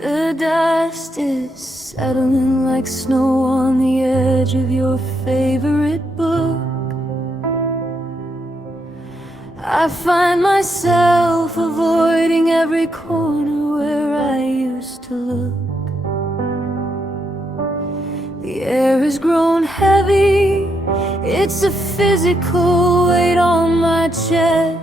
The dust is settling like snow on the edge of your favorite book. I find myself avoiding every corner where I used to look. The air has grown heavy, it's a physical weight on my chest.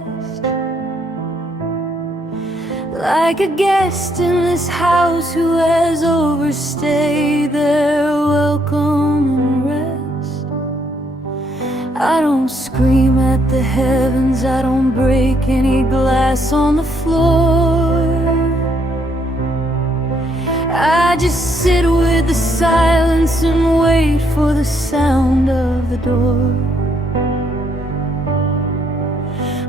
Like a guest in this house who has overstayed their welcome and rest. I don't scream at the heavens, I don't break any glass on the floor. I just sit with the silence and wait for the sound of the door.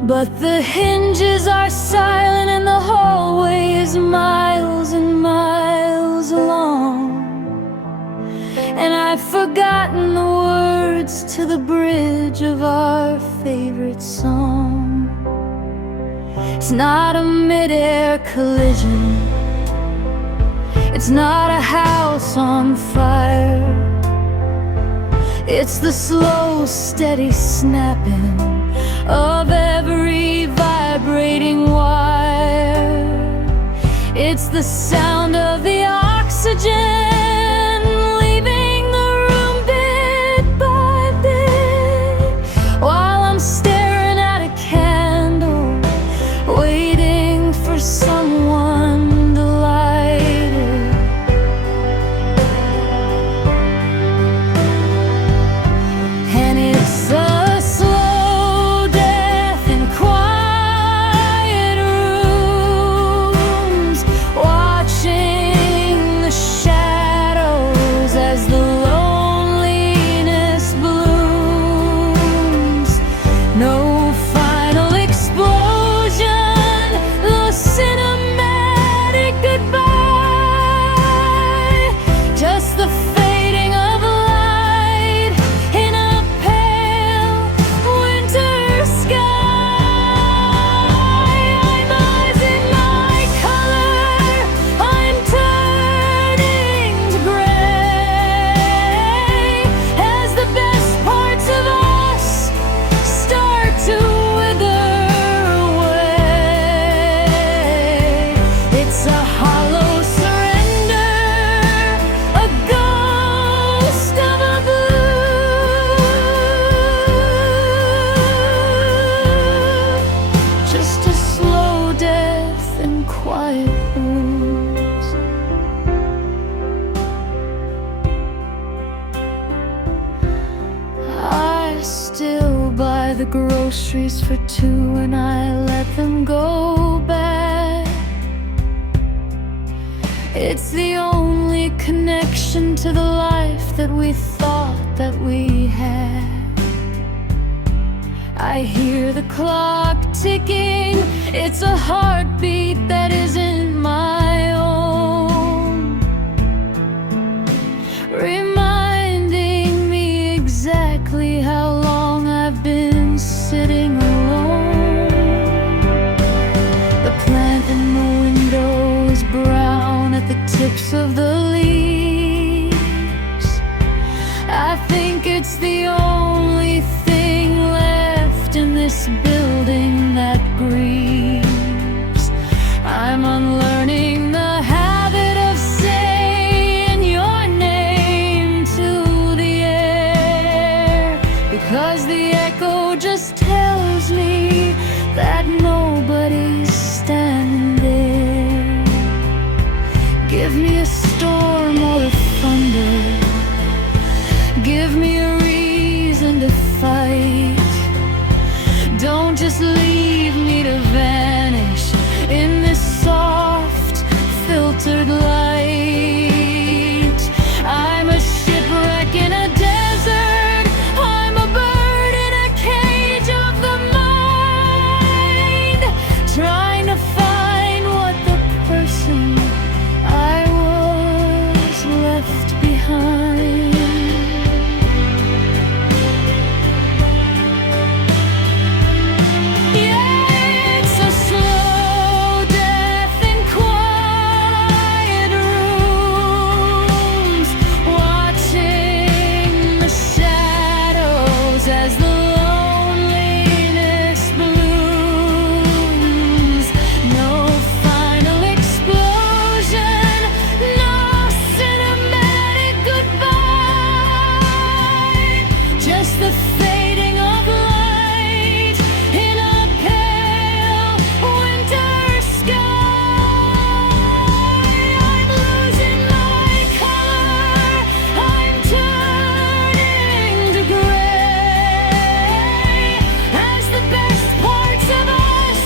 But the hinges are silent and the hallway is miles and miles long. And I've forgotten the words to the bridge of our favorite song. It's not a mid-air collision, it's not a house on fire. It's the slow, steady snapping of every vibrating wire. It's the sound of the oxygen leaving the room bit by bit, while I'm staring at a candle, waiting for someone to light it. And it's a the groceries for two and I let them go back. It's the only connection to the life that we thought that we had. I hear the clock ticking, it's a heartbeat that isn't my own, reminding me exactly how long I've been sitting alone. The plant in the window is brown at the tips of the leaves. I think it's the only thing left in this building that grieves. I'm unlearning the habit of saying your name to the air, because the echo just tells me that nobody's standing there. Give me a storm or a thunder, give me a reason to fight. Don't just leave me to vanish in this soft, filtered light. I'm a shipwreck in a desert, I'm a bird in a cage of the mind, trying to find what the person I was left behind. fading of light in a pale winter sky. I'm losing my color, I'm turning to gray as the best parts of us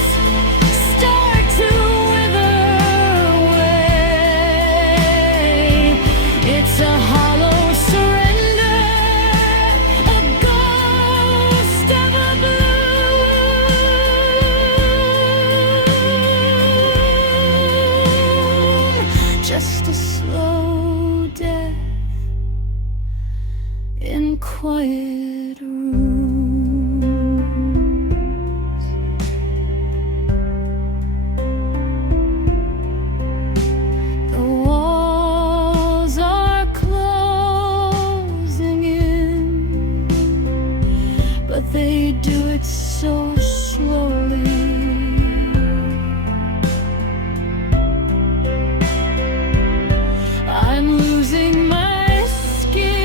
start to wither away. It's a hollow surrender, a ghost of a bloom, just a slow death in quiet rooms. The walls are closing in, but they do it so slowly. I'm losing my skin,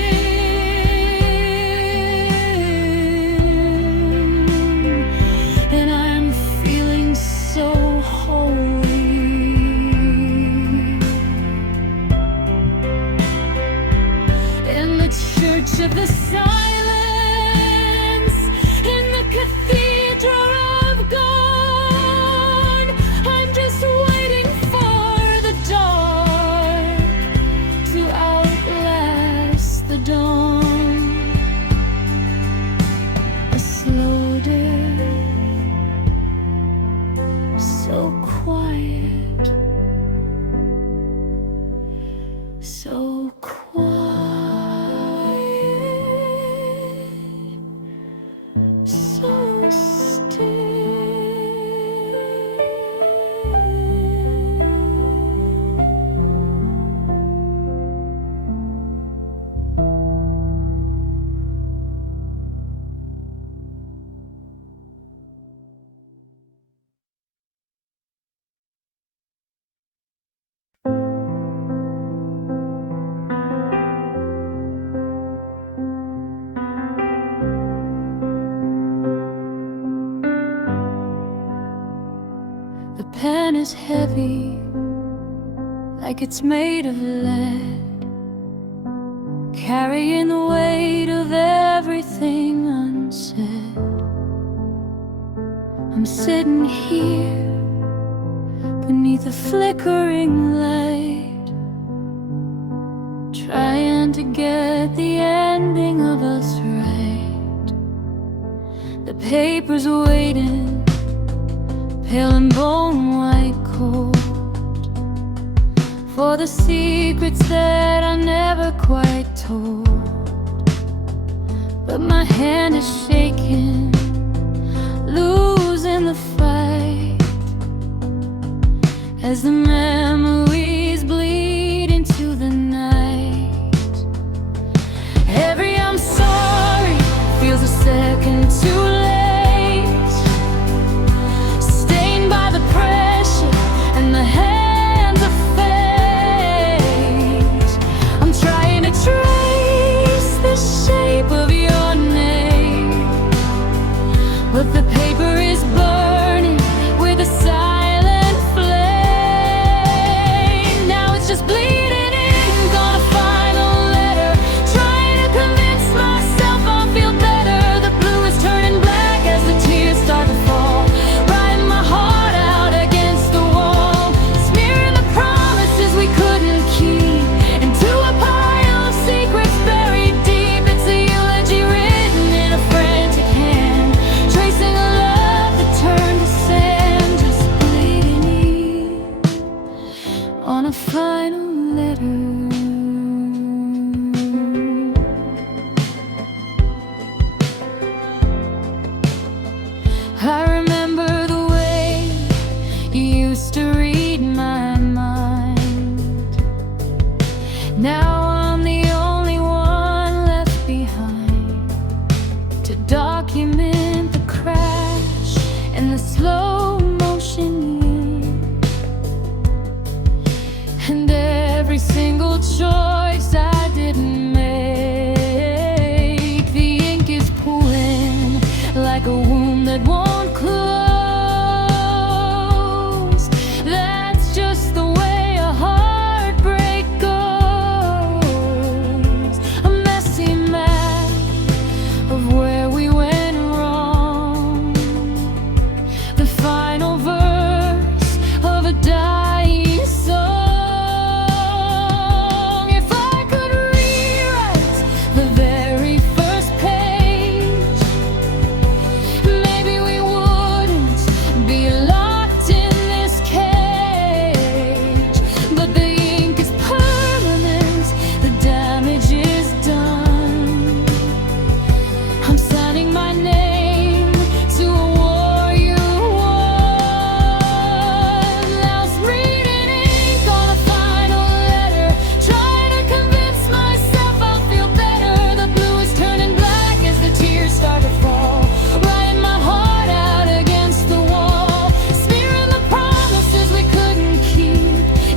and I'm feeling so holy. In the church of the silence, in the cathedral of God, I'm just waiting for the dark to outlast the dawn. A slow death, so quiet, so quiet, so still. The pen is heavy, like it's made of lead, carrying the weight of everything unsaid. I'm sitting here beneath a flickering light, trying to get the ending of us right. The paper's waiting, pale and bone white cold, for the secrets that I never quite told. But my hand is shaking, losing the fight, as the memories bleed into the night. Every I'm sorry feels a second too late, pressure and the hands of fate. I'm trying to trace the shape of your name, but the paper is burning with a silent flame. Now it's just bleeding ink on a final letter, trying to convince myself I'll feel better. The blue is turning black as the tears start to fall, writing my heart on a final letter. I remember the way you used to read my mind. Now I'm the only one left behind to document the crash and the slow motion wind, and every single choice I didn't make. The ink is pouring that won't close. That's just the way a heartbreak goes. A messy map of where we went wrong. The final verse of a dying song. If I could rewrite the very first page, maybe we wouldn't be locked in this cage. But the ink is permanent, the damage is done. I'm signing my name to a war you won. Now I'm reading ink on a final letter, trying to convince myself I'll feel better. The blue is turning black as the tears start to fall, writing my heart out against the wall, smearing the promises we couldn't keep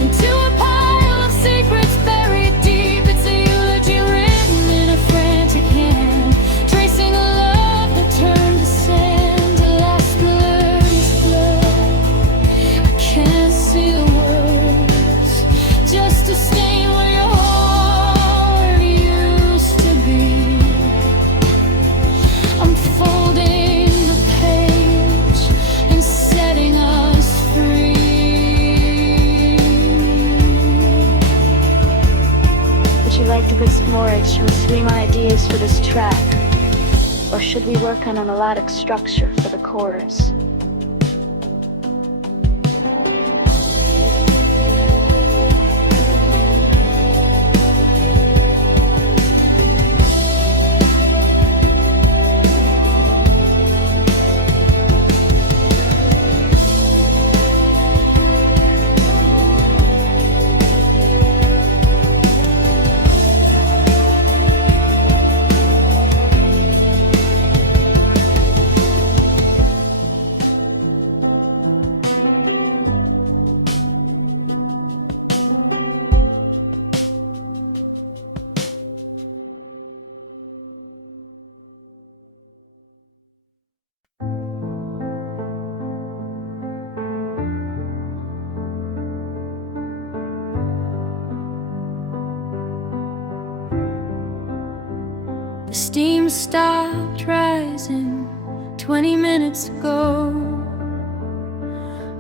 into a pile of secrets buried deep. It's a eulogy written in a frantic hand, tracing a love that turned to sand. The last word is blood. I can't see the words, just a stain where your heart used to be. I'm folding the page and setting us free. Would you like to put some more extra stream ideas for this track? Or should we work on a melodic structure for the chorus? The steam stopped rising 20 minutes ago.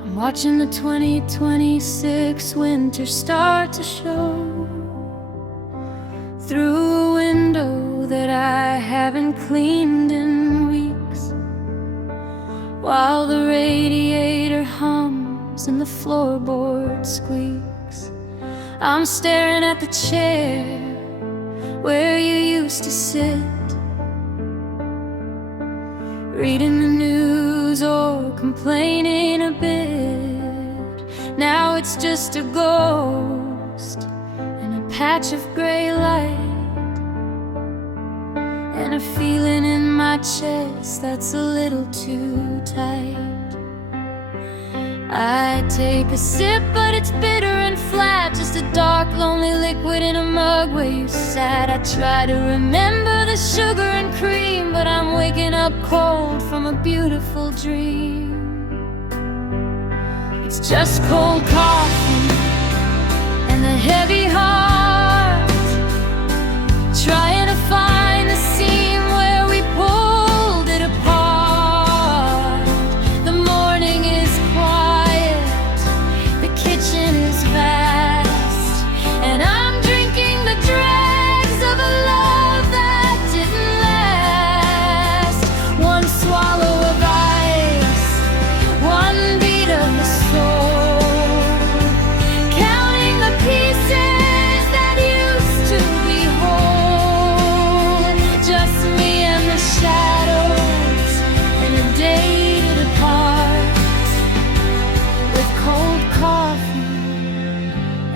I'm watching the 2026 winter start to show through a window that I haven't cleaned in weeks, while the radiator hums and the floorboard squeaks. I'm staring at the chair where you used to sit, reading the news or complaining a bit. Now it's just a ghost and a patch of gray light, and a feeling in my chest that's a little too tight. I take a sip, but it's bitter and flat, just a dark, lonely liquid in a mug where you sat. I try to remember the sugar and cream, but I'm waking up cold from a beautiful dream. It's just cold coffee and a heavy heart, trying to find the seam where we pulled it apart. The morning is quiet, the kitchen is vast, and I'm drinking the dregs of a love that didn't last. One swallow of ice, one beat of the soul, counting the pieces that used to be whole. Just me and the shadows, and a day to depart, with cold coffee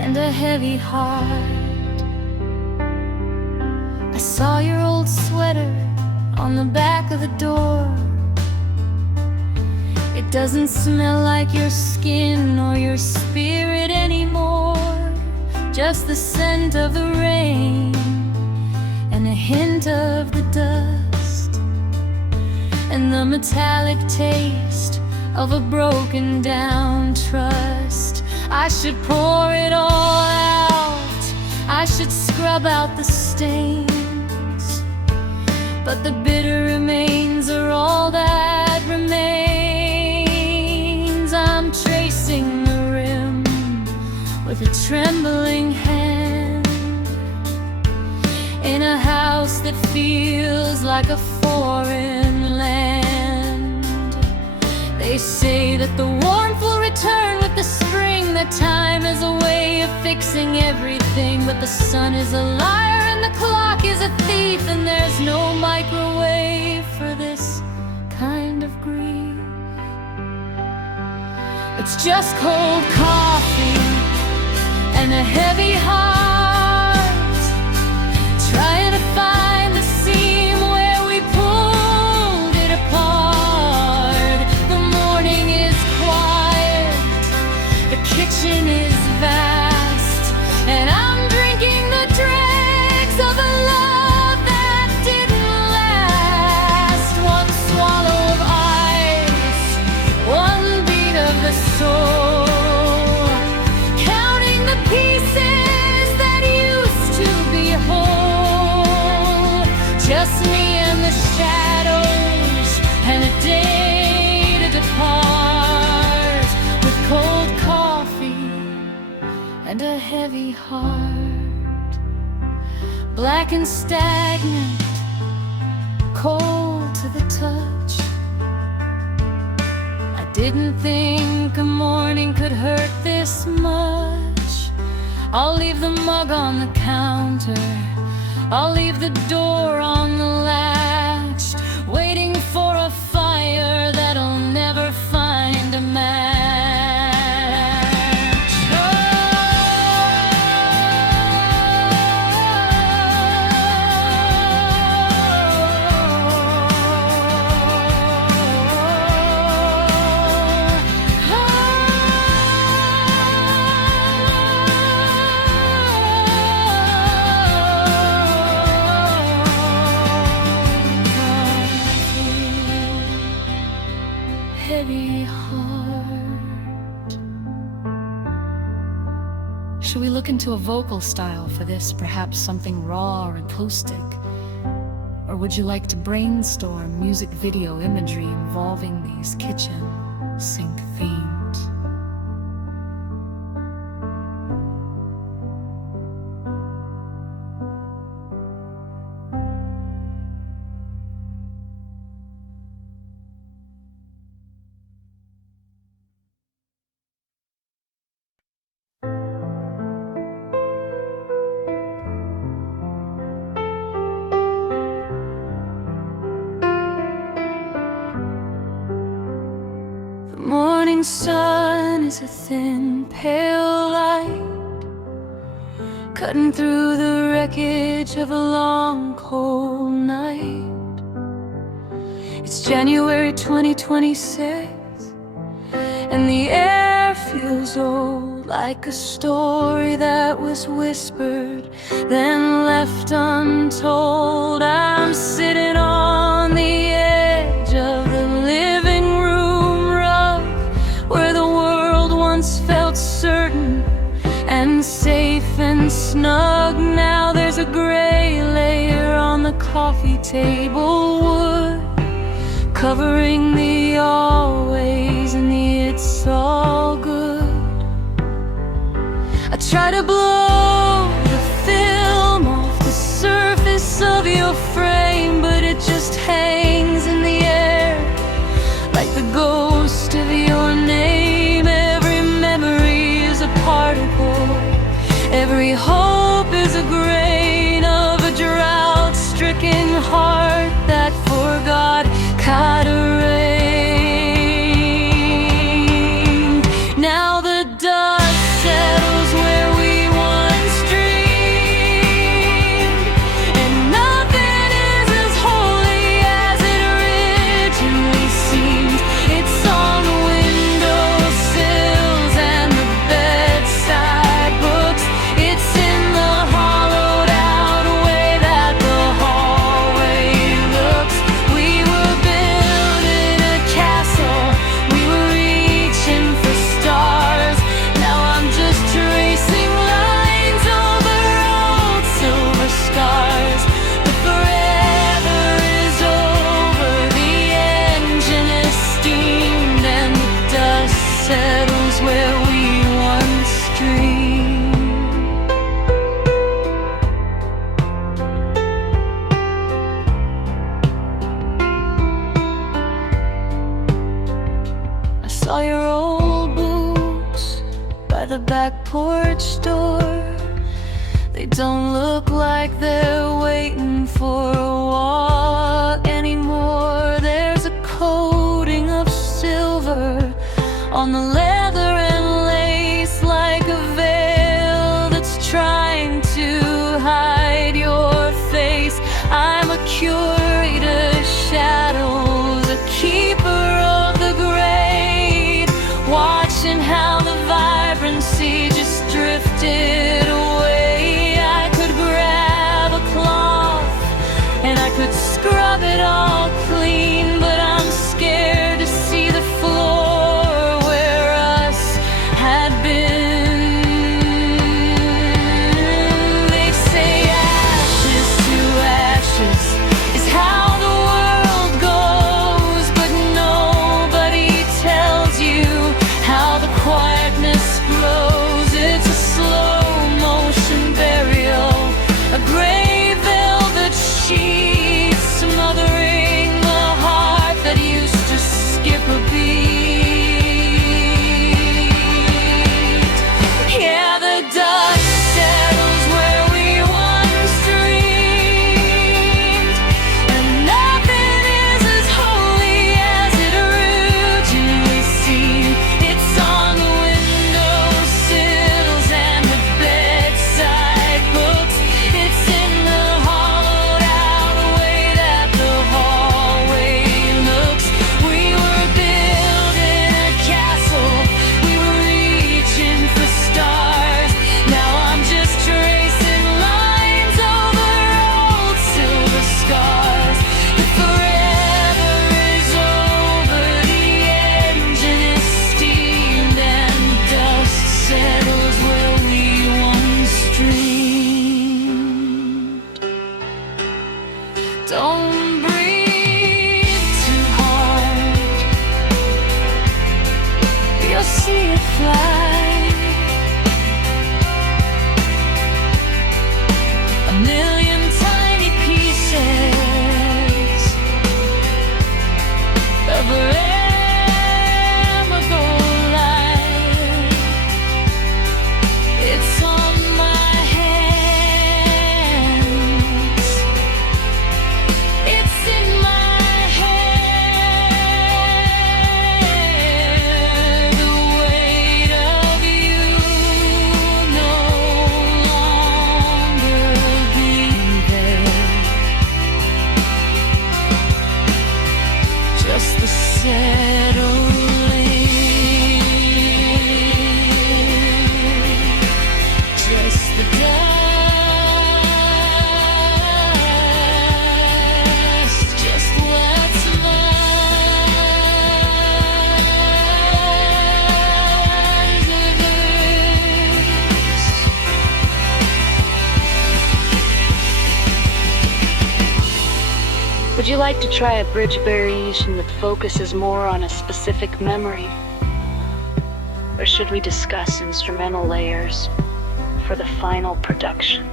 and a heavy heart. I saw your old sweater on the back of the door. It doesn't smell like your skin or your spirit anymore, just the scent of the rain and a hint of the dust. and the metallic taste of a broken down trust. I should pour it all out, I should scrub out the stains, but the bitter remains are all that remains. I'm tracing the rim with a trembling hand, in a house that feels like a foreign land. They say that the warmth will return with the spring, that time is a way of fixing everything. But the sun is a liar and the clock is a thief, and there's no microwave for this kind of grief. It's just cold coffee and a heavy heart, trying to find the seam where we pulled it apart. The morning is quiet, the kitchen is vast, and I'm drinking the dregs of a love that didn't last. One swallow of ice, one beat of the soul, counting the pieces that used to be whole. Just me and the shadows, and a day to depart, with cold coffee and a heavy heart. Black and stagnant, cold to the touch. I didn't think a morning could hurt this much. I'll leave the mug on the counter, I'll leave the door on the latch, waiting for a fire that'll never find a match. Heavy heart. Should we look into a vocal style for this? Perhaps something raw or acoustic? Or would you like to brainstorm music video imagery involving these kitchen sink themes? The morning sun is a thin, pale light, cutting through the wreckage of a long, cold night. It's January 2026, and the air feels old, like a story that was whispered, then left untold. I'm sitting on the edge of the living room rug, where the world once felt certain and safe and snug. Now there's a gray layer on the coffee table, wood covering the always and the it's all good. I try to blow the film off the surface of your frame, but it just hangs in the air like the ghost of your name. Every memory is a particle, every hope is a grain of a drought-stricken heart that forgot how to rain. Now the dust settles where we once Saw your old boots by the back porch door. They don't look like they're waiting for a walk anymore. There's a coating of silver on the leather and lace, like a veil that's trying to hide your face. I'm a curator of shadows, a keeper of the grade, watching how the vibrancy just drifted away. I could grab a cloth and I could scrub it all clean, but I'm scared to see the floor where us had been. They say ashes to ashes is how the world goes, but nobody tells you how the quietness grows. It's a slow motion burial, a gray velvet sheet smothering the heart that used to skip a beat. Yeah, the dust settles where we once dreamed, and nothing is as holy as it originally seemed. It's on the windowsills and the bedside books. It's in the hollowed out way that the hallway looks. We were building a castle, we were reaching for stars. Now I'm just tracing lines over old silver scars. The forever is over, the engine is steamed, and dust settles where we once dreamed. Don't breathe too hard, you'll see it fly. A million tiny pieces of rainbow light. It's on my hands, it's in my hair. The weight of you no longer being there. Just the settling, just the dust, just what's mine of this. Would you like to try a bridge variation that focuses more on a specific memory? Or should we discuss instrumental layers for the final production?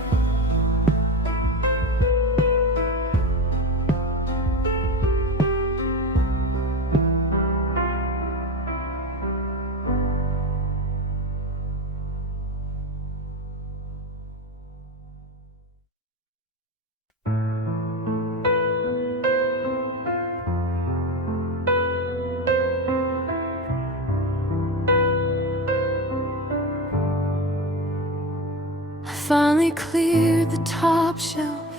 Finally cleared the top shelf,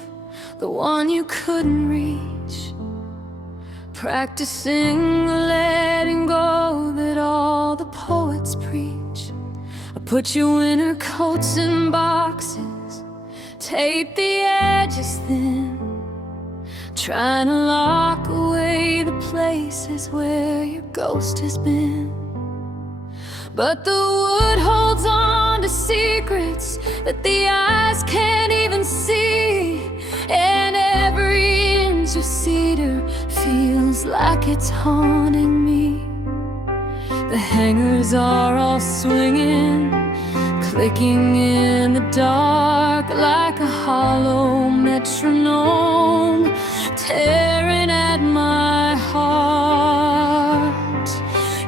the one you couldn't reach, practicing the letting go that all the poets preach. I put your winter coats in boxes, tape the edges thin, trying to lock away the places where your ghost has been. But the wood holds on to secrets that the eyes can't even see, and every inch of cedar feels like it's haunting me. The hangers are all swinging, clicking in the dark like a hollow metronome, tearing at my heart.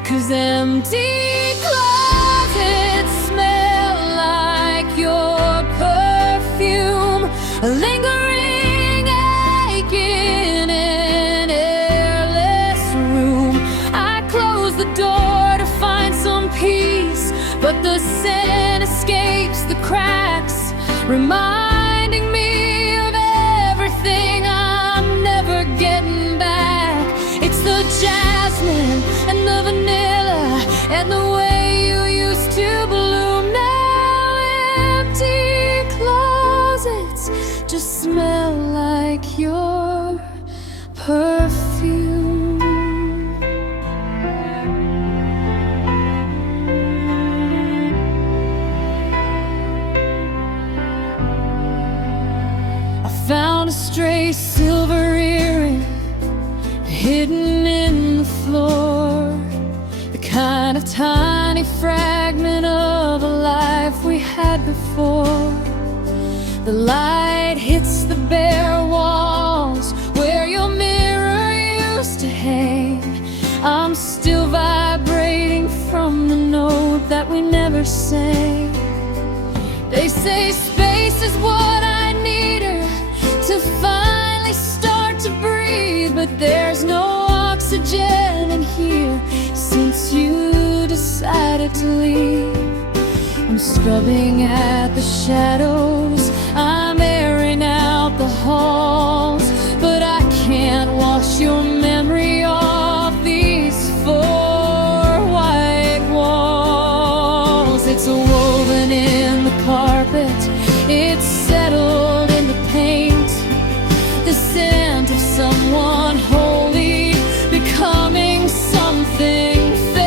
'Cause Empty closets smell like your perfume, a lingering ache in an airless room. I close the door to find some peace, but the scent escapes the cracks, reminding me of everything I'm never getting back. It's the jasmine and the vanilla and the way you used to bloom. Now empty closets just smell like your perfume. I found a stray silver earring hidden in the floor, the kind of tiny fragment of a life we had before. The light hits the bare walls where your mirror used to hang. I'm still vibrating from the note that we never sang. They say space is what I needed to finally start to breathe, but there's no oxygen in here since you decided to leave. I'm scrubbing at the shadows, I'm airing out the halls, but I can't wash your memory off these four white walls. It's woven in the carpet, it's settled in the paint, the scent of someone holy becoming something faint.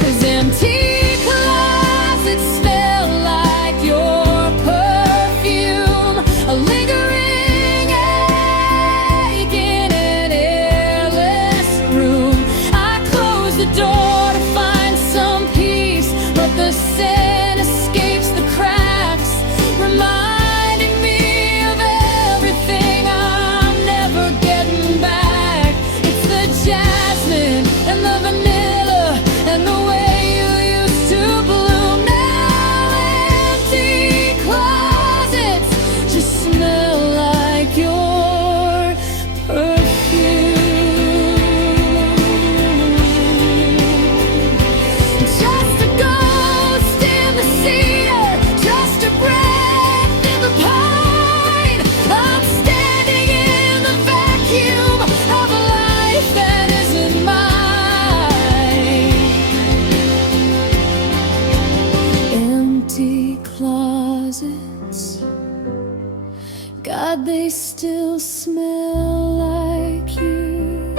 'Cause empty closets smell like your perfume, a lingering ache in an airless room. I close the door to find some peace, but the scent escapes the cracks, reminding me of everything I'm never getting back. It's the jasmine and the vanilla and the way you used to bloom. Now empty closets just smell like your perfume. Just a ghost in the cedar, just a breath in the pine. I'm standing in the vacuum of a life that isn't mine. Empty closets, God, they still smell like you.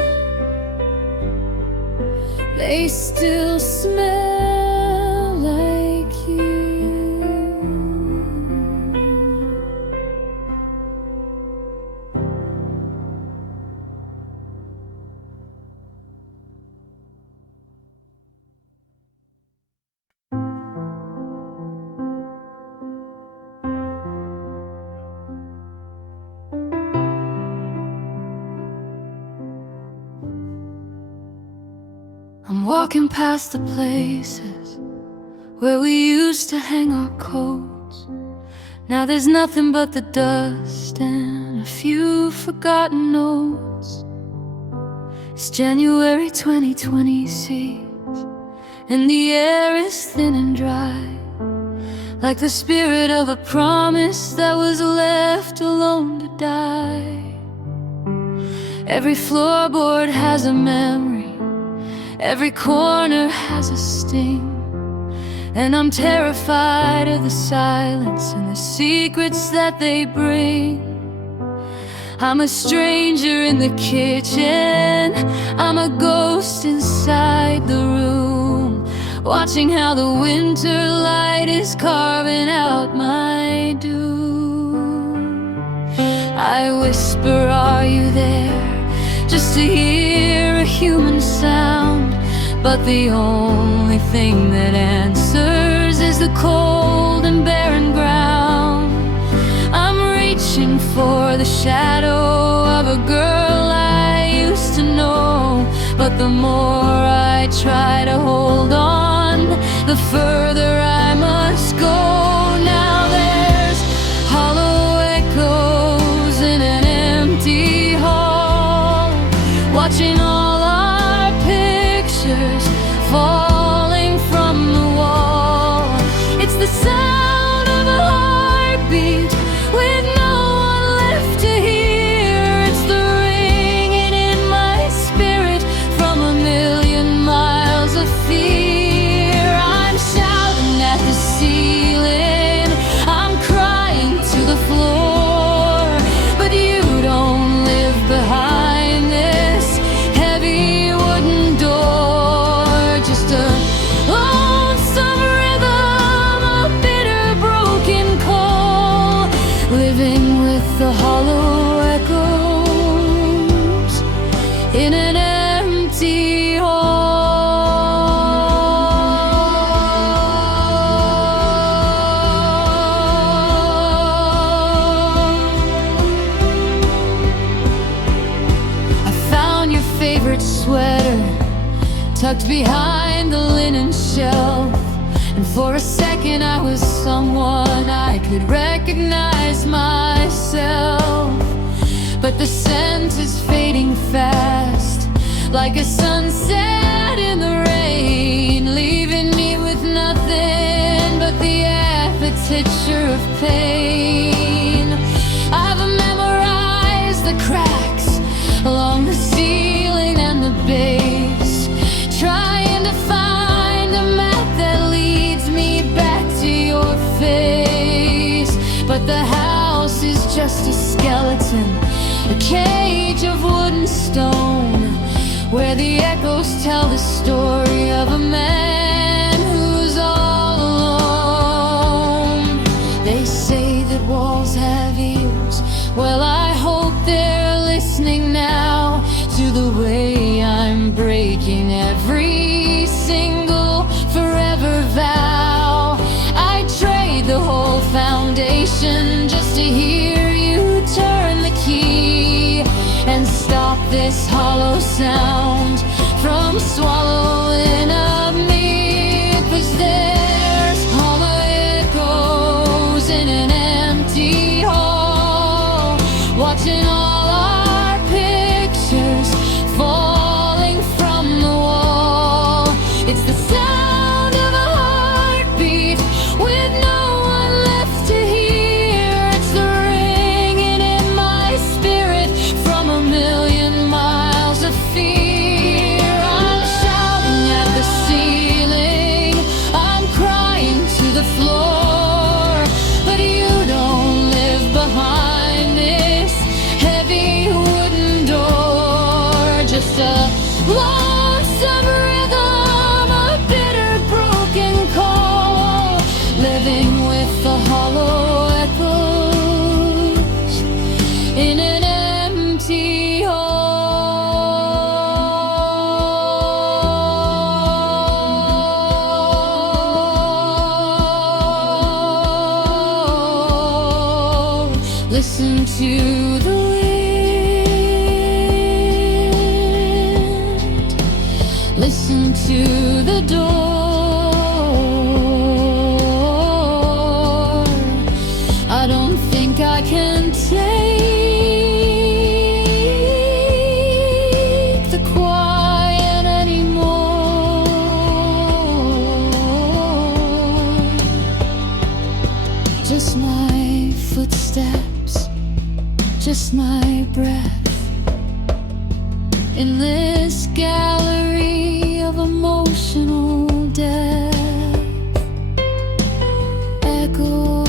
They still smell like you. I'm walking past the places where we used to hang our coats. Now there's nothing but the dust and a few forgotten notes. It's January 2026 and the air is thin and dry, like the spirit of a promise that was left alone to die. Every floorboard has a memory, every corner has a sting, and I'm terrified of the silence and the secrets that they bring. I'm a stranger in the kitchen, I'm a ghost inside the room, watching how the winter light is carving out my doom. I whisper, are you there? Just to hear a human sound, but the only thing that answers is the cold and barren ground. I'm reaching for the shadow of a girl I used to know, but the more I try to hold on, the further I must go. Now there's hollow echoes in an empty hall, watching all our pictures falling from the wall. It's the sound of a heartbeat with no one left to hear. It's the ringing in my spirit from a million miles of fear. I'm shouting at the ceiling, I'm crying to the floor, but you don't live behind this heavy wooden door. Just a lonesome rhythm, a bitter broken call, living with the hollow echoes in an empty hall. I found your favorite sweater tucked behind the linen shelf, and for a second I was someone I could recognize myself. But the scent is fading fast, like a sunset in the rain, leaving me with nothing but the appetiture of pain. I've memorized the cracks along the ceiling and the base, trying to find a map that leads me back to your face. But the house is just a skeleton, a cage of wood and stone, where the echoes tell the story of a man who's all alone. They say that walls have ears. Well, I hope they're listening now to the way I'm breaking every single forever vow. I'd trade the whole foundation just to hear you turn the key and stop this hollow sound from swallowing up me. 'Cause there's hollow echoes in an empty hall, watching all our pictures falling from the wall. It's the sound of a heartbeat with no one left to hear. It's the ringing in my spirit from a million miles of fear. I'm shouting at the ceiling, I'm crying to the floor, but you don't live behind this heavy wooden door. Just a lonesome rhythm, a bitter broken call, living with the hollow echoes in an empty hall. Listen to the wind, listen to the door. I don't think I can take the quiet anymore. Just my footsteps, just my breath in this gallery of emotional death. Echoes,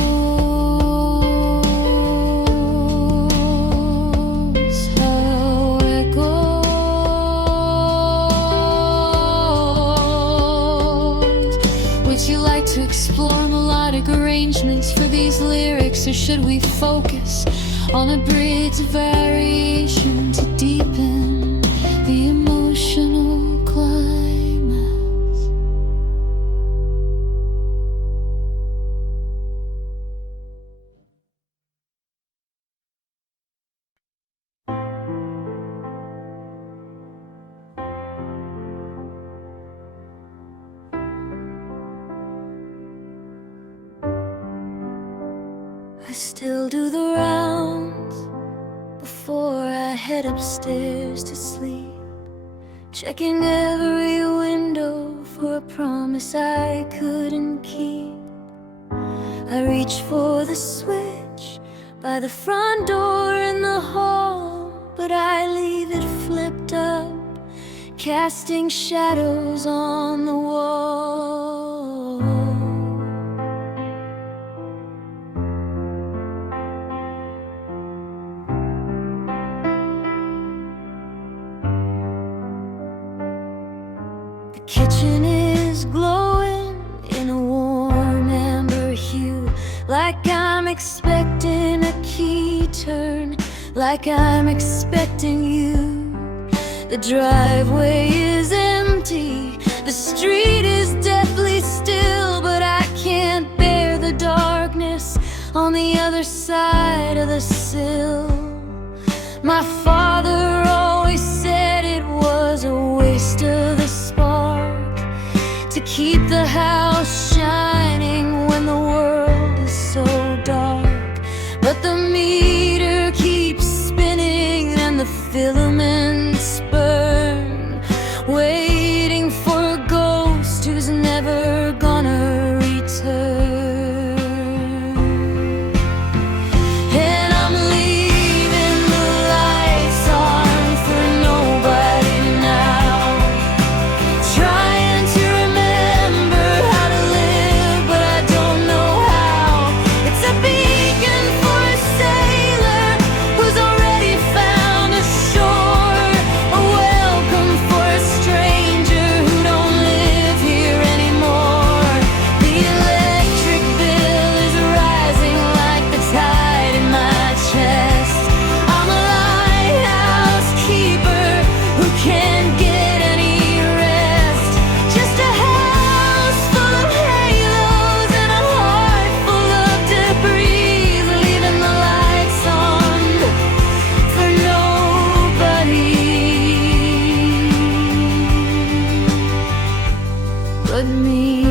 hollow echoes. Would you like to explore melodic arrangements for these lyrics, or should we focus on a bridge variation to deepen the emotional climax? still do the rounds before I head upstairs to sleep, checking every window for a promise I couldn't keep. I reach for the switch by the front door in the hall, but I leave it flipped up, casting shadows on the wall. The kitchen is glowing in a warm amber hue, like I'm expecting a key turn, like I'm expecting you. The driveway is empty, the street is deathly still, but I can't bear the darkness on the other side of the sill. My father always said it was a waste of the spark to keep the house shining when the world is so dark. But the meter keeps spinning and the filaments burn, waiting for a ghost who's never gonna return. And I'm leaving the lights on for nobody now, trying to remember how to live, but I don't know how. It's a beacon for a sailor who's already found a shore, a welcome for a stranger who don't live here anymore. The electric bill is rising like the tide in my chest. I'm a lighthouse keeper who can't get any rest. Just a house full of halos and a heart full of debris, leaving the lights on for nobody but me.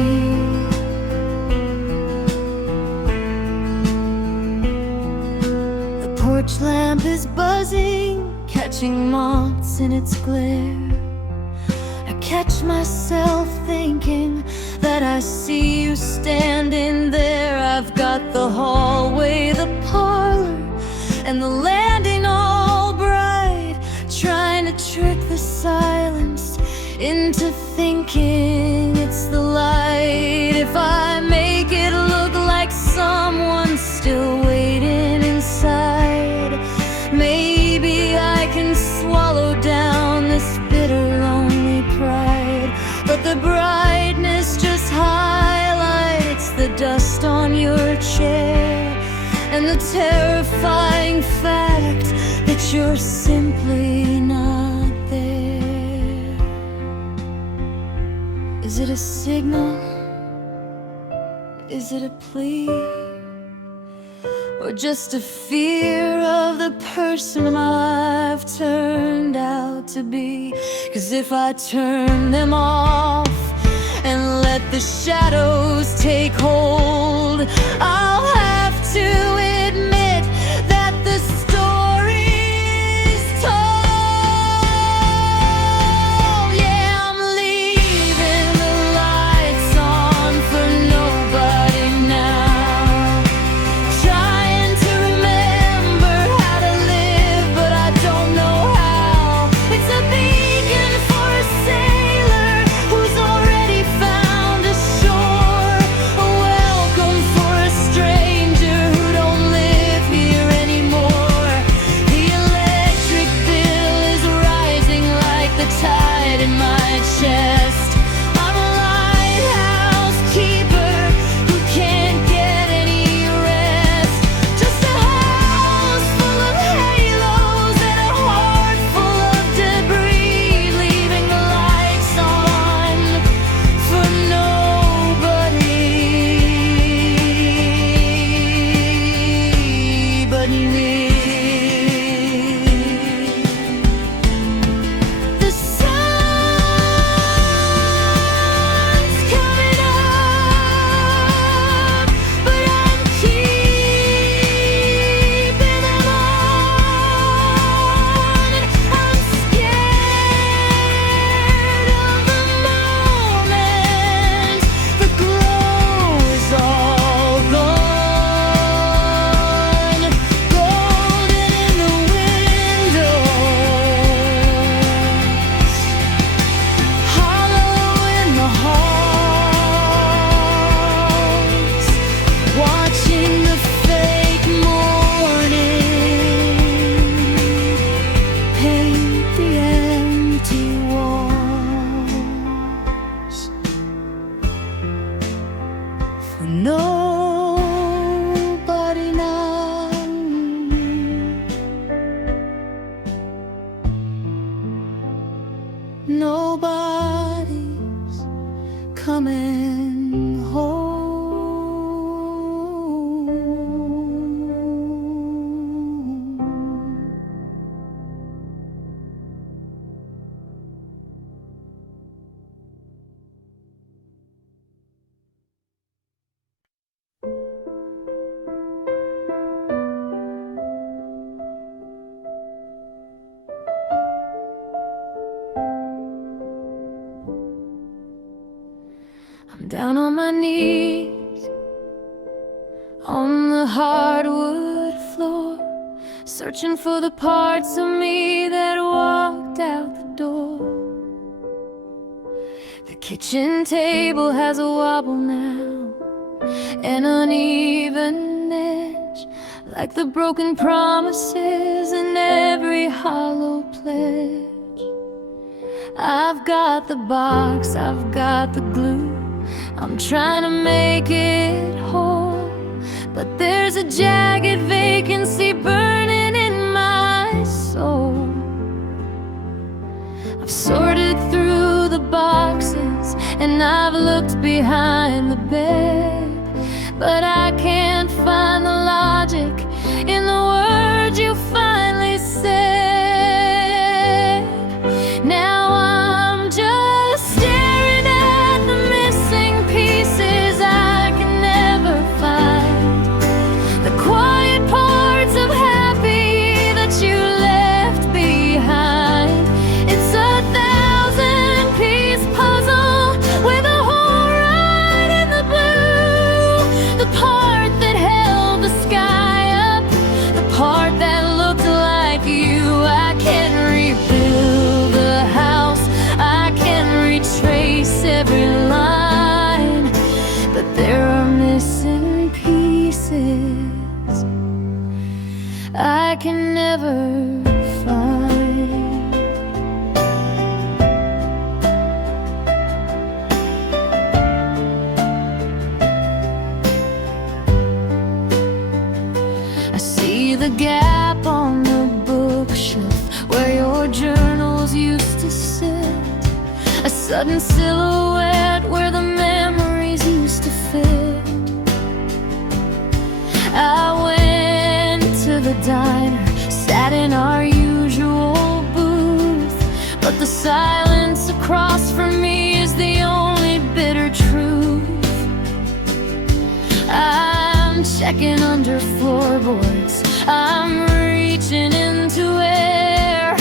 The porch lamp is buzzing, catching moths in its glare. I catch myself thinking that I see you standing there. I've got the hallway, the parlor, and the landing all bright, trying to trick the silence into thinking it's the light. If I make it look like someone's still waiting inside, maybe I can swallow down this bitter, lonely pride. But the brightness just highlights the dust on your chair and the terrifying fact that you're simply not there. Is it a signal? Is it a plea? Or just a fear of the person I've turned out to be? 'Cause if I turn them off and let the shadows take hold, I'll have to admit that the story's told. Yeah, I'm leaving the lights on for nobody now, trying to remember how to live, but I don't know how. It's a beacon for a sailor who's already found a shore, a welcome for a stranger who don't Nobody's coming home. I'm down on my knees on the hardwood floor, searching for the parts of me that walked out the door. The kitchen table has a wobble now, an uneven edge, like the broken promises in every hollow pledge. I've got the box, I've got the glue, I'm trying to make it whole, but there's a jagged vacancy burning in my soul. I've sorted through the boxes and I've looked behind the bed, but I can't find the logic in the words you finally said. Now I'm just staring at the missing pieces I can never find, the quiet parts of happy that you left behind. It's a 1,000-piece puzzle with a hole right in the blue, the part that held the sky up, the part that looked like you. I can rebuild the house, I can retrace every line, but there are missing pieces I can never find. I see the gap on the bookshelf where your journals used to sit, a sudden silhouette where the memories used to fit. I went to the diner, sat in our usual booth, but the silence across from me is the only bitter truth. I'm checking under floorboards, I'm reaching into air,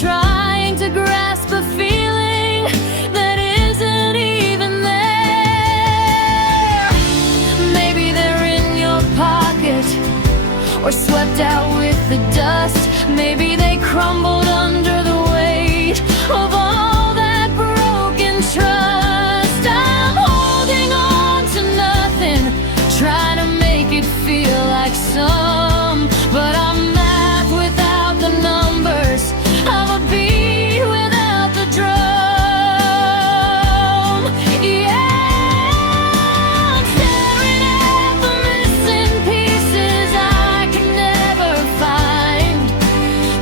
trying to grasp a feeling that isn't even there. Maybe they're in your pocket or swept out with the dust. Maybe they crumbled under the weight of all that broken trust. I'm holding on to nothing, trying to make it feel like some, but I'm math without the numbers, I'm a beat without the drum. Yeah, I'm staring at the missing pieces I can never find,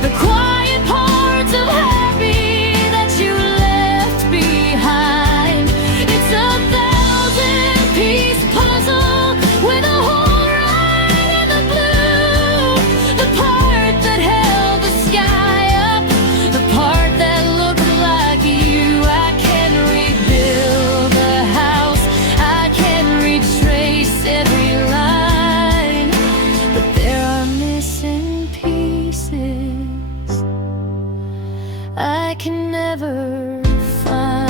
the quiet parts of happy that you left behind. It's a 1,000-piece puzzle with a hole right in the blue, the part that held the sky up, the part that looked like you. I can rebuild the house, I can retrace every line, but there are missing pieces I can never find.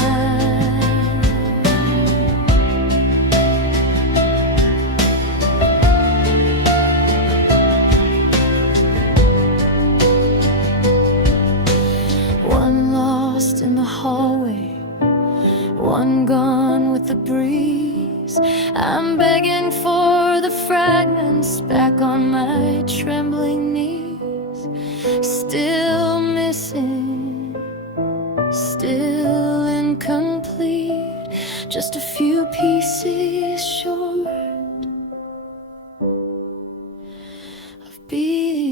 One lost in the hallway, one gone with the breeze. I'm begging for the fragments back on my trembling knees. Still missing, still incomplete, just a few pieces short of being.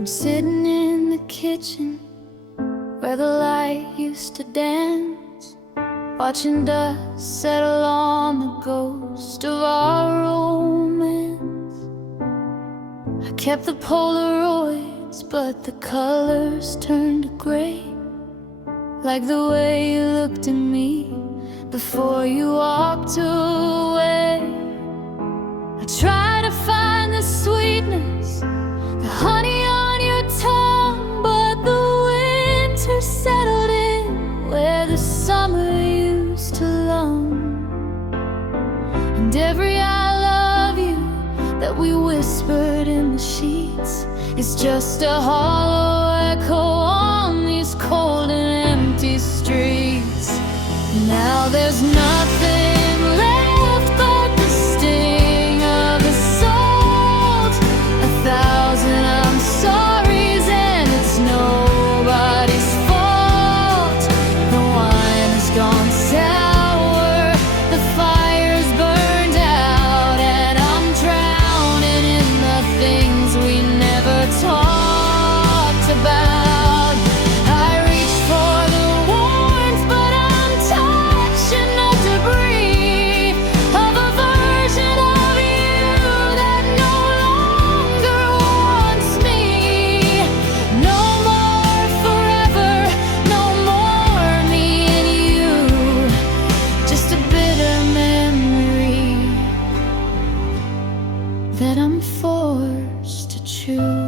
I'm sitting in the kitchen where the light used to dance, watching dust settle on the ghost of our romance. I kept the Polaroids, but the colors turned to gray, like the way you looked at me before you walked away. I try to find the sweetness, the honey on your tongue, but the winter settled in where the summer used to long. And every I love you that we whispered in the sheets is just a hollow echo on these cold and empty streets. Now there's nothing left but the sting of assault, 1,000 I'm sorry's, and it's nobody's fault. The wine has gone sour, the fire's burned out, and I'm drowning in the things we never talked about. I reach for the warmth, but I'm touching the debris of a version of you that no longer wants me. No more forever, no more me and you, just a bitter memory that I'm forced to chew.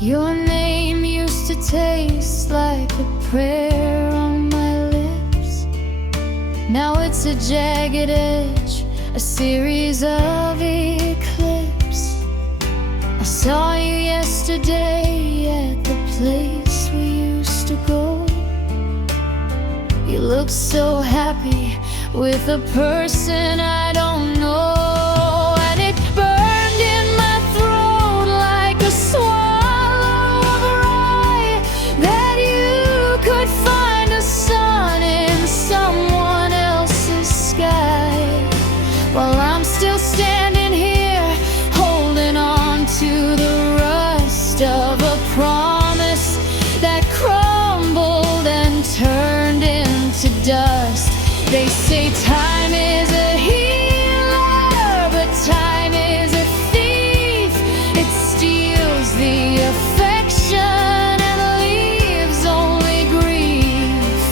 Your name used to taste like a prayer on my lips. Now it's a jagged edge, a series of eclipses. I saw you yesterday at the place we used to go. You looked so happy with a person I don't know, and it burned in my throat like a swallow of rye, that you could find a sun in someone else's sky, while I'm still standing here holding on to the rust of a promise that crumbled and turned into dust. They say time is a healer, but time is a thief. It steals the affection and leaves only grief.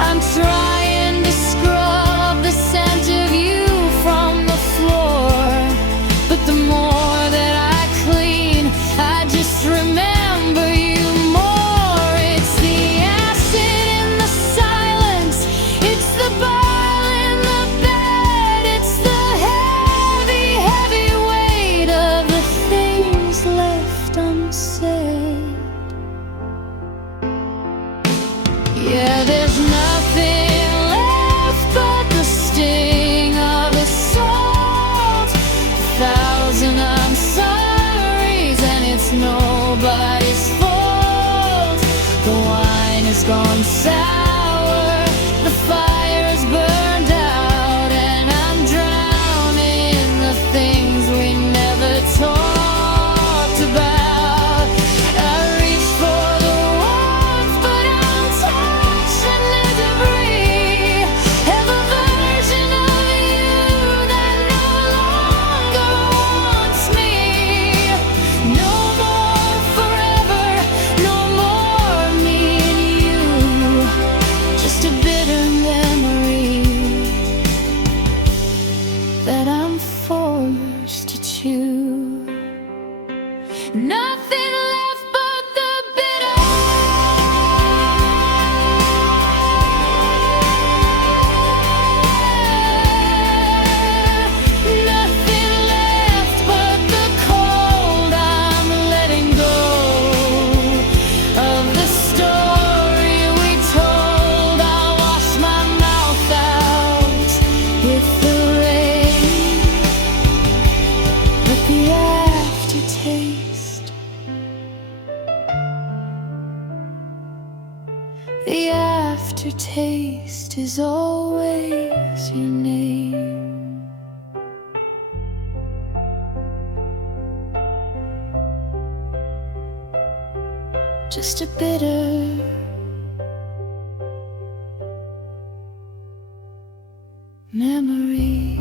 I'm trying to scrub the scent of you from the floor, but the more that I clean, I just remember you more. It's the acid in the silence, it's the bile in the bed, it's the heavy, heavy weight of the things left unsaid. Yeah, there's nothing left but the sting of assault, 1,000 I'm sorry's, and it's nobody's fault. The wine has gone sour, the fire's burned out, and I'm drowning in the things we never talked about. I reach for the warmth, but I'm touching the debris of a version of you that no longer wants me. No more forever, no more me and you, aftertaste is always your name. Just a bitter memory.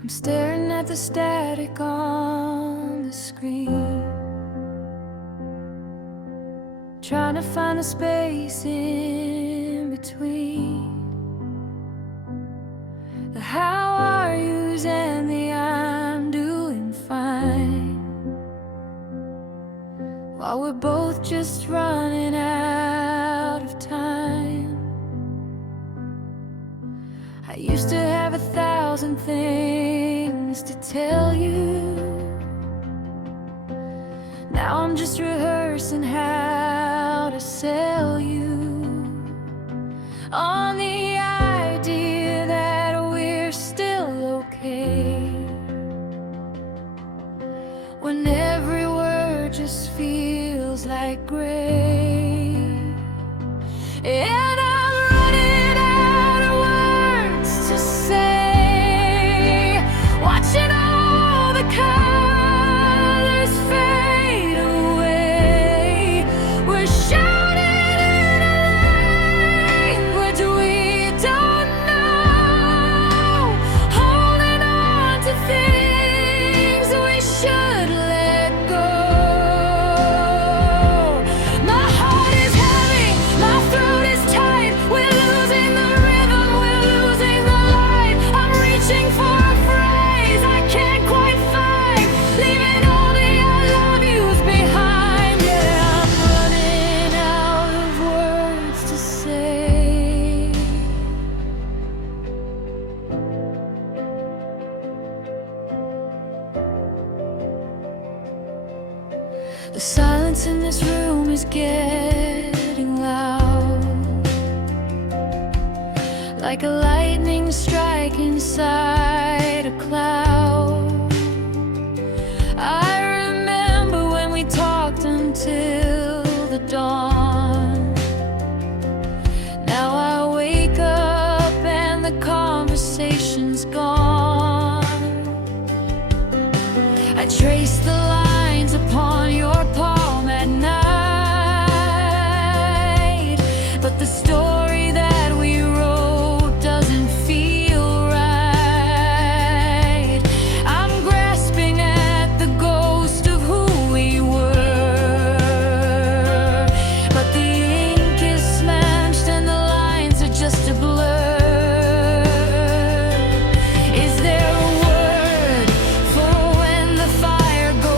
I'm staring at the static on the screen, trying to find a space in between the how are yous and the I'm doing fine, while we're both just running out of time. I used to have 1,000 things to tell you. Now I'm just rehearsing how to sell you on the idea that we're still okay, when every word just feels like gray. And I'm running out of words to say, watching all the colors fade away. We're shouting in a language we don't know, holding on to things we should let go. My heart is heavy, my throat is tight. We're losing the rhythm, we're losing the light. I'm reaching for a phrase I can't quite find, leaving all the I love yous behind. Yeah, I'm running out of words to say. The silence in this room is getting loud, like a lightning strike inside a cloud. I remember when we talked until the dawn. Now I wake up and the conversation's gone. I trace the lines upon your palm at night, but the story that we wrote doesn't feel right. I'm grasping at the ghost of who we were, but the ink is smashed and the lines are just a blur. Is there a word for when the fire goes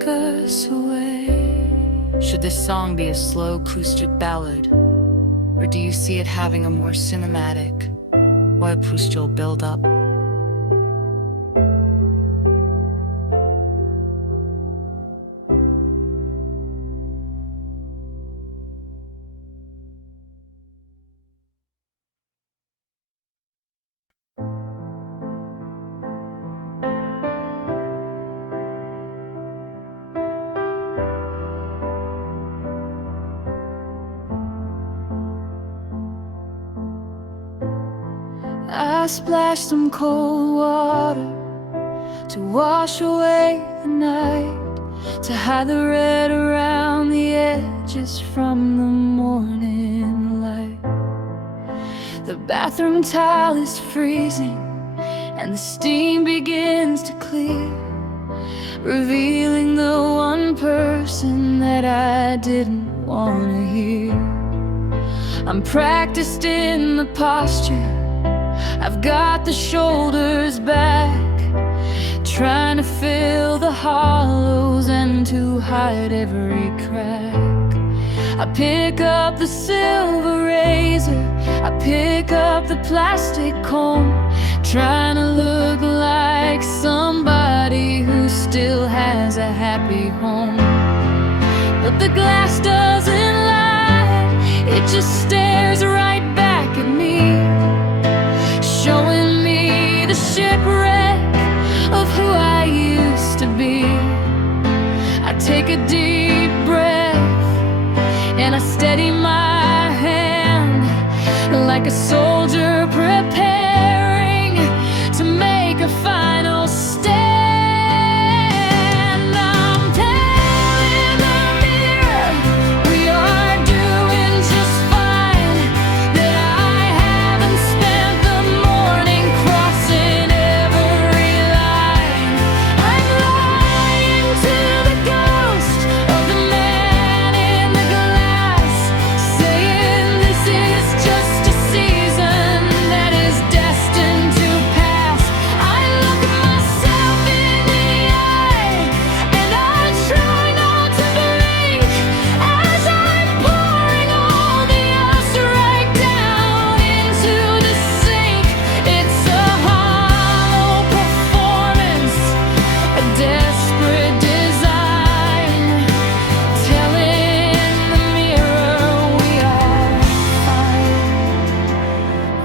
take us away. Should this song be a slow acoustic ballad, or do you see it having a more cinematic or orchestral build-up? I splashed some cold water to wash away the night, to hide the red around the edges from the morning light. The bathroom tile is freezing and the steam begins to clear, revealing the one person that I didn't want to hear. I'm practiced in the posture, I've got the shoulders back, trying to fill the hollows and to hide every crack. I pick up the silver razor, I pick up the plastic comb, trying to look like somebody who still has a happy home. But the glass doesn't lie, it just stares right back at me, showing me the shipwreck of who I used to be. I take a deep breath and I steady my hand like a soldier preparing to make a final stand. I'm telling the mirror we are doing just fine, that I haven't spent the morning crossing every line. I'm lying to the ghost of the man in the glass, saying this is just a season that is destined to pass. I look myself in the eye and I try not to blink as I'm pouring all the ice right down into the sink. It's a hollow performance, a desperate design, telling the mirror we are fine,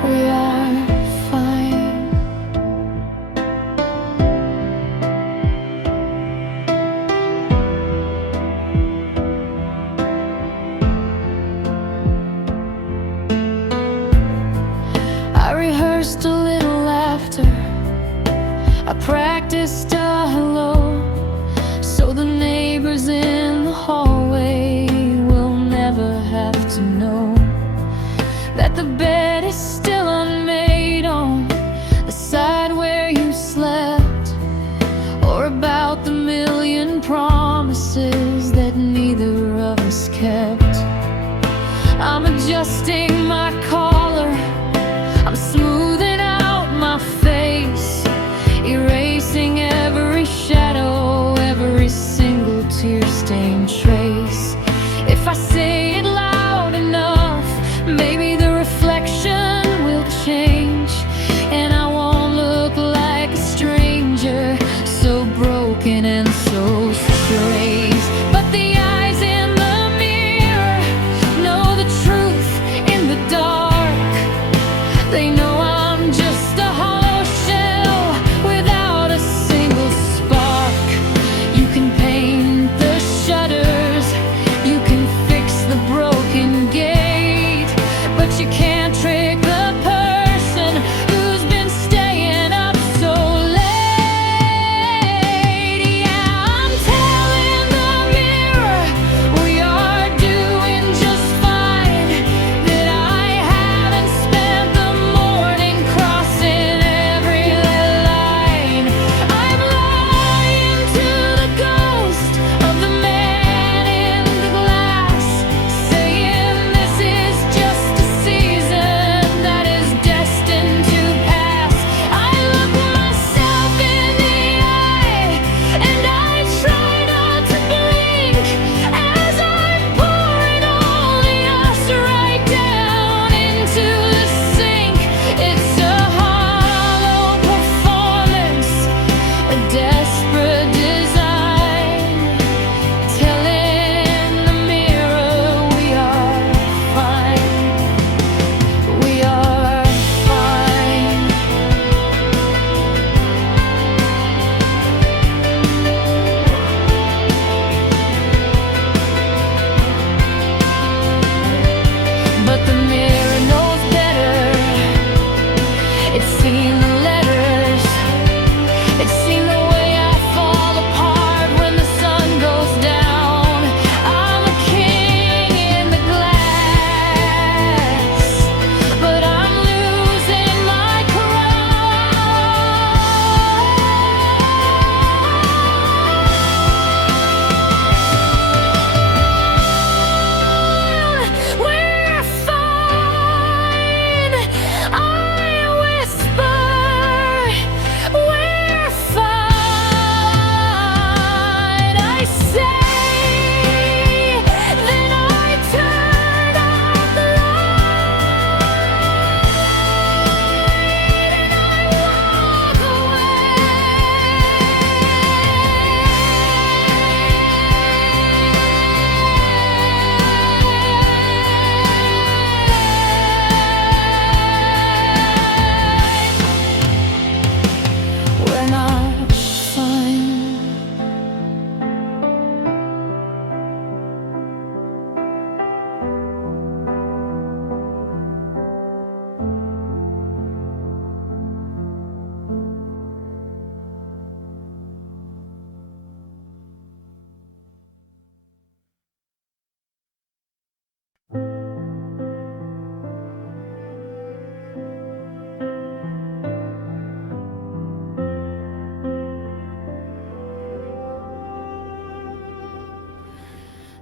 we are fine. I rehearsed a little laughter, I practiced a hello, so the neighbors in the hallway will never have to know that the bed is still unmade on the side where you slept, or about the million promises that neither of us kept. I'm adjusting my collar, I'm smoothing out my face, erasing every shadow, every single tear-stained trace. If I say it loud enough, maybe the reflection will change, and I won't look like a stranger, so broken and so strange. But the eyes in the mirror know the truth in the dark. They know I'm just a hollow shell without a single spark. You can paint the shutters, you can fix the broken gate, but you can't trick the person who's been staying up so late. Yeah,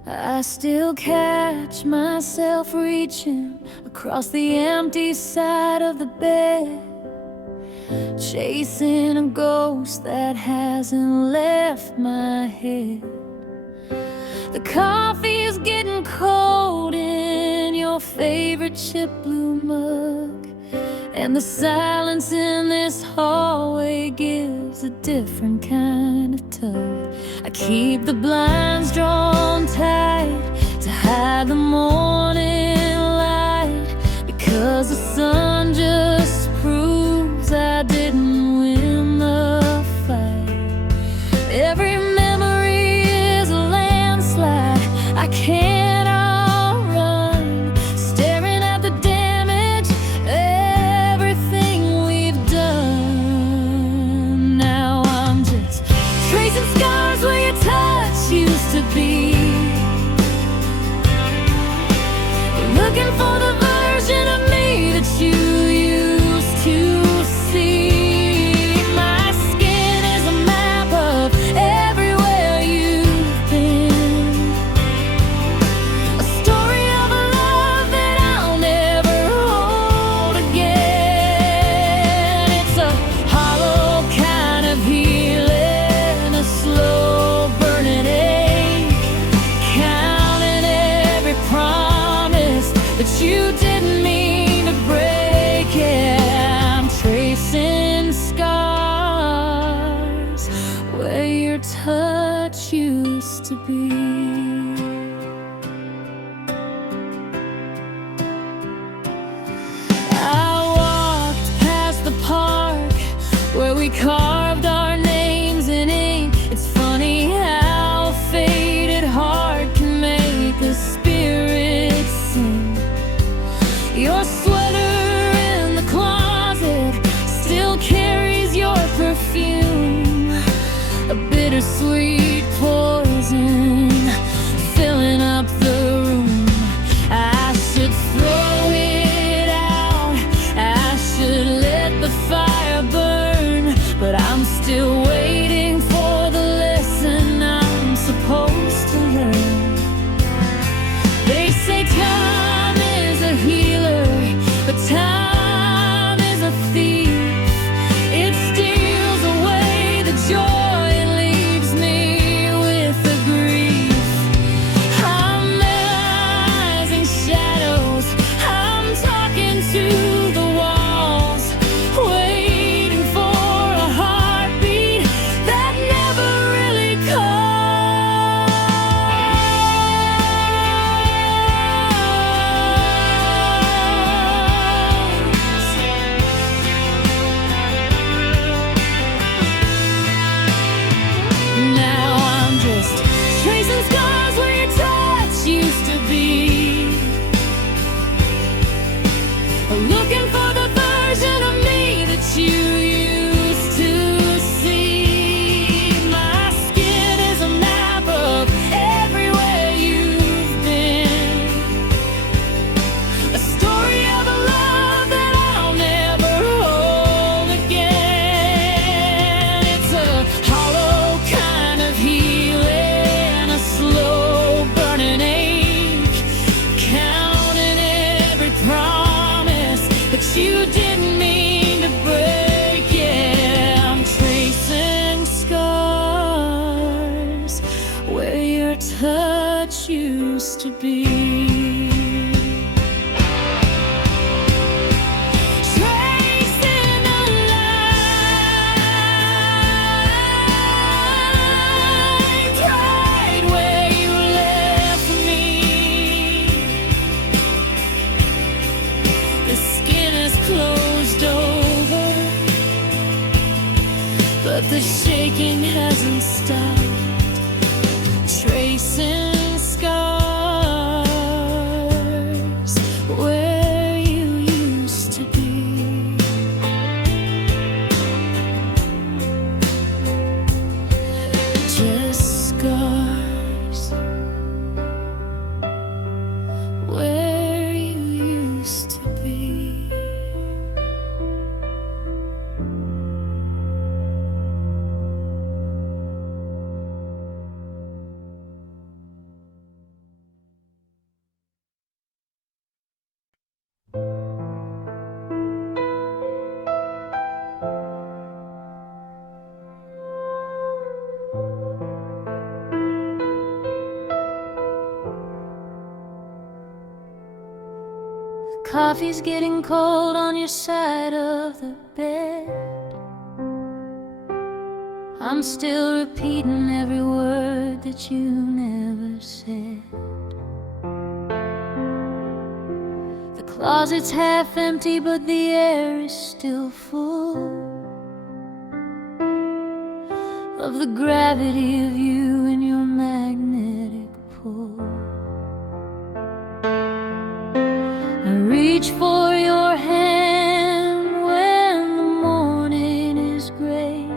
I still catch myself reaching across the empty side of the bed, chasing a ghost that hasn't left my head. The coffee is getting cold in your favorite chip blue mug, and the silence in this hallway gives a different kind of tug. I keep the blinds drawn tight to hide the morning light, because the sun just proves I didn't win the fight. Every memory is a landslide I can't outrun, staring at the damage, everything we've done. Now I'm just tracing scars where your touch used to be, looking for the version of me that you used to see. My skin is a map of everywhere you've been, a story of a love that I'll never hold again. It's a hollow kind of healing, a slow burning ache, counting every promise that you didn't mean to break. Yeah, I'm tracing scars where your touch used to be. I walked past the park where we carved our names in ink. It's funny how a faded heart can make a spirit sing. Your sweater in the closet still carries your perfume, a bittersweet poison filling up the room. I should throw it out, I should let the fire burn, but I'm still waiting for the lesson I'm supposed to learn. They say time is a healer, but time is a thief. It steals away the joy and leaves me with the grief. I'm memorizing shadows, I'm talking to the walls, waiting for a heartbeat that never really Now I'm just tracing scars where your touch used to be, looking for the version of me that you used to see. My skin is a map of everywhere you've been, a story of a love that I'll never hold again. It's a hollow kind of healing, a slow burning ache, counting every promise that you didn't mean to break. Yeah, I'm tracing scars where your touch used to be. Tracing the lines right where you left me. The skin is closed over, but the shaking hasn't stopped. Tracing scars where you used to be. Just scars where you used to be. Coffee's getting cold on your side of the bed. I'm still repeating every word that you never said. The closet's half empty, but the air is still full of the gravity of you and your magnetic pull. I reach for your hand when the morning is gray,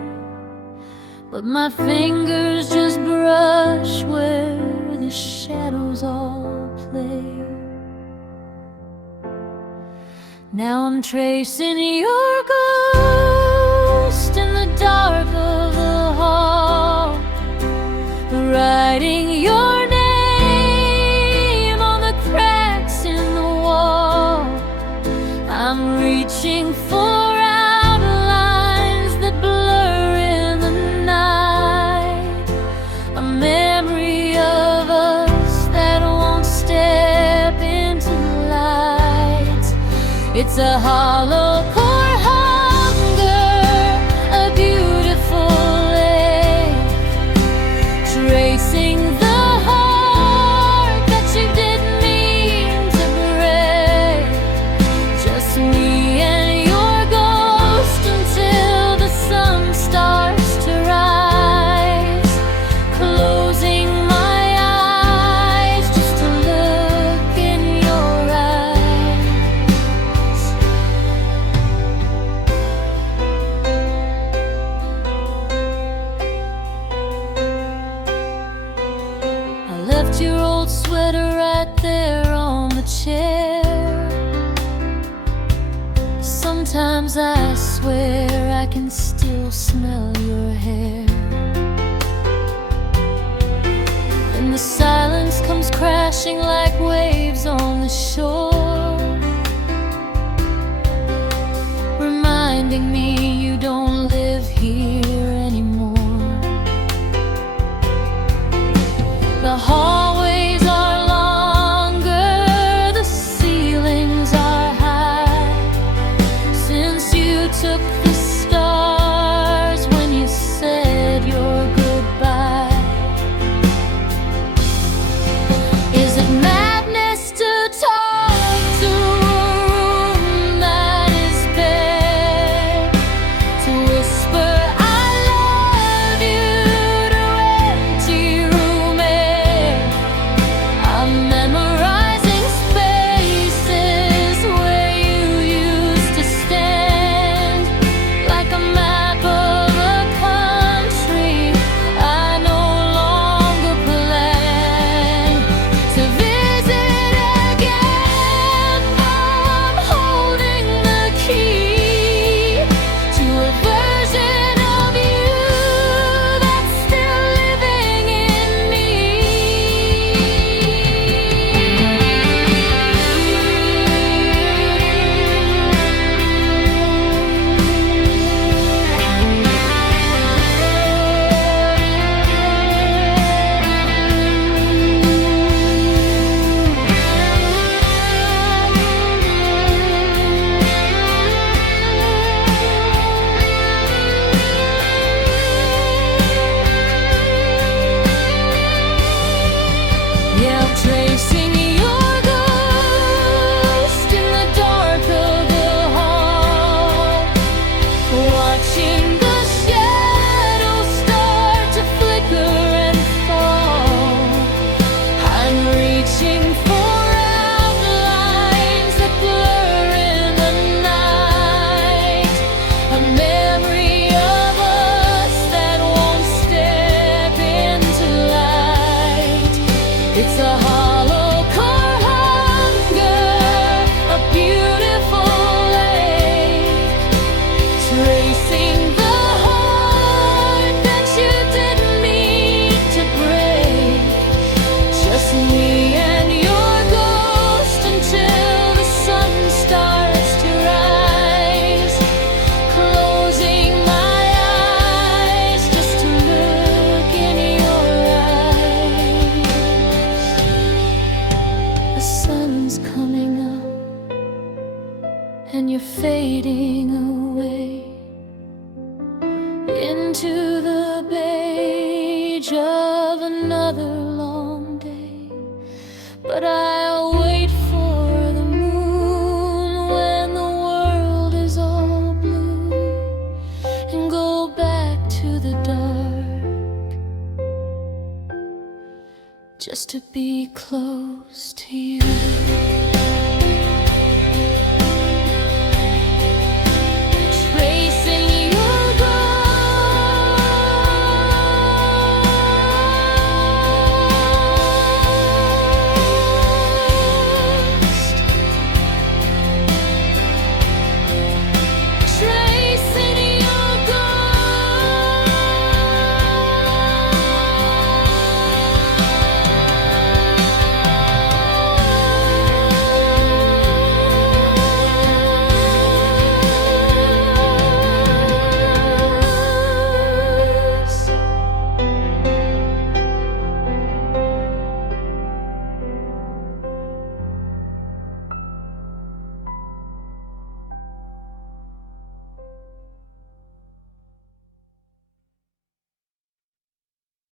but my fingers just brush where the shadows all play. Now I'm tracing your ghost in the dark of the hall, writing your name on the cracks in the wall. I'm reaching for outlines that blur in the night, a memory of us that won't step into the light. It's a hollow core hunger, a beautiful lake, tracing the heart that you didn't mean to break. Just me and your ghost until the sun starts to rise, closing my eyes just to look in your eyes. I left your old sweater right there on the chair. Sometimes I swear I can still smell your hair. And the silence comes crashing like waves on the shore, reminding me you don't live here anymore. The hallways are longer, the ceilings are high, since you took the stars when you said your goodbye. Is it madness to talk edge of another long day. But I'll wait for the moon when the world is all blue, and go back to the dark, just to be close to you.